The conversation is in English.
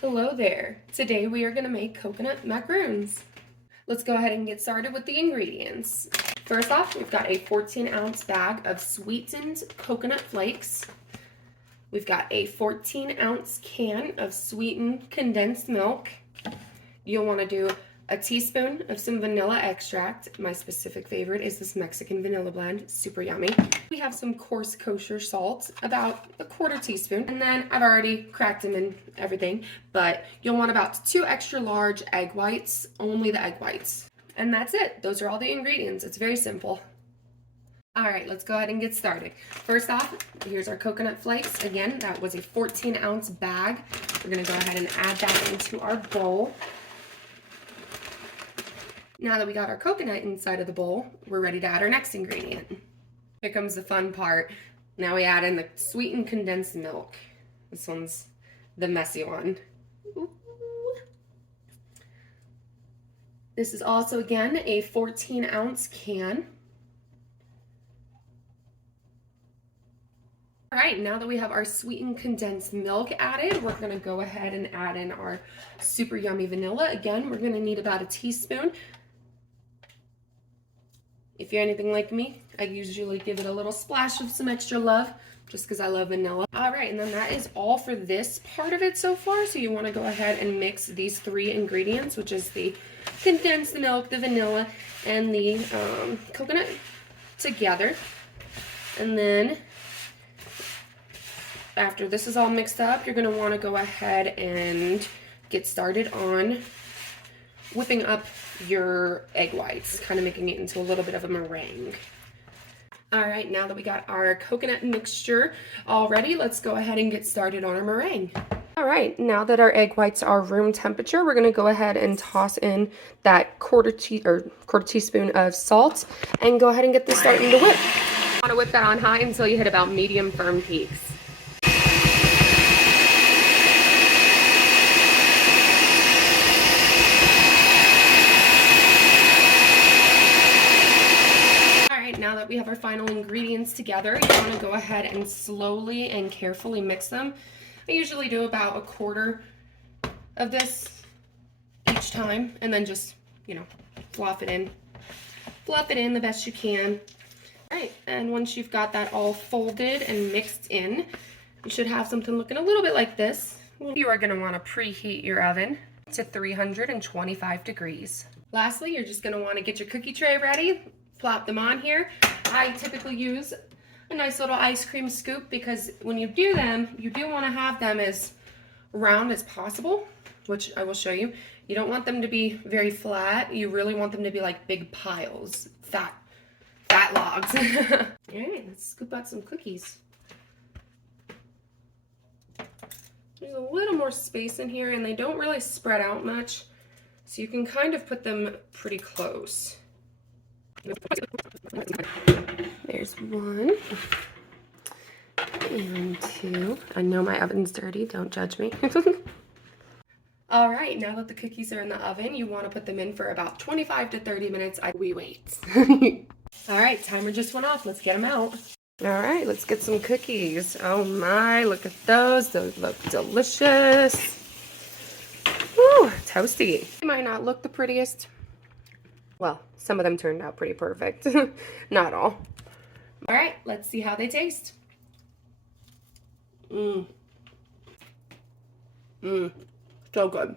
Hello there. Today we are going to make coconut macaroons. Let's go ahead and get started with the ingredients. First off, we've got a 14-ounce bag of sweetened coconut flakes. We've got a 14-ounce can of sweetened condensed milk. You'll want to do a teaspoon of some vanilla extract. My specific favorite is this Mexican vanilla blend, super yummy. We have some coarse kosher salt, about a quarter teaspoon. And then I've already cracked them and everything, but you'll want about 2 extra large egg whites, only the egg whites. And that's it. Those are all the ingredients. It's very simple. All right, let's go ahead and get started. First off, here's our coconut flakes. Again, that was a 14-ounce bag. We're gonna go ahead and add that into our bowl. Now that we got our coconut inside of the bowl, we're ready to add our next ingredient. Here comes the fun part. Now we add in the sweetened condensed milk. This one's the messy one. Ooh. This is also, again, a 14-ounce can. All right, now that we have our sweetened condensed milk added, we're gonna go ahead and add in our super yummy vanilla. Again, we're gonna need about a teaspoon. If you're anything like me, I usually give it a little splash of some extra love, just because I love vanilla. All right, and then that is all for this part of it so far. So you want to go ahead and mix these 3 ingredients, which is the condensed milk, the vanilla, and the coconut together. And then after this is all mixed up, you're going to want to go ahead and get started on whipping up your egg whites, kind of making it into a little bit of a meringue. All right, now that we got our coconut mixture all ready, let's go ahead and get started on our meringue. All right, now that our egg whites are room temperature, we're gonna go ahead and toss in that quarter teaspoon of salt and go ahead and get this starting to whip. You wanna whip that on high until you hit about medium firm peaks. Now that we have our final ingredients together, you want to go ahead and slowly and carefully mix them. I usually do about a quarter of this each time, and then just, fluff it in the best you can. All right, and once you've got that all folded and mixed in, you should have something looking a little bit like this. You are going to want to preheat your oven to 325 degrees. Lastly, you're just going to want to get your cookie tray ready. Plop them on here. I typically use a nice little ice cream scoop because when you do them, you do want to have them as round as possible, which I will show you. You don't want them to be very flat. You really want them to be like big piles, fat logs. All right, let's scoop out some cookies. There's a little more space in here and they don't really spread out much, so you can kind of put them pretty close. There's 1 and 2. I know my oven's dirty, don't judge me. All right, now that the cookies are in the oven, you want to put them in for about 25 to 30 minutes. We wait. All right, timer just went off. Let's get them out. All right, let's get some cookies. Oh my, look at those. Those look delicious. Woo, toasty. They might not look the prettiest. Well, some of them turned out pretty perfect. Not all. All right, let's see how they taste. So good.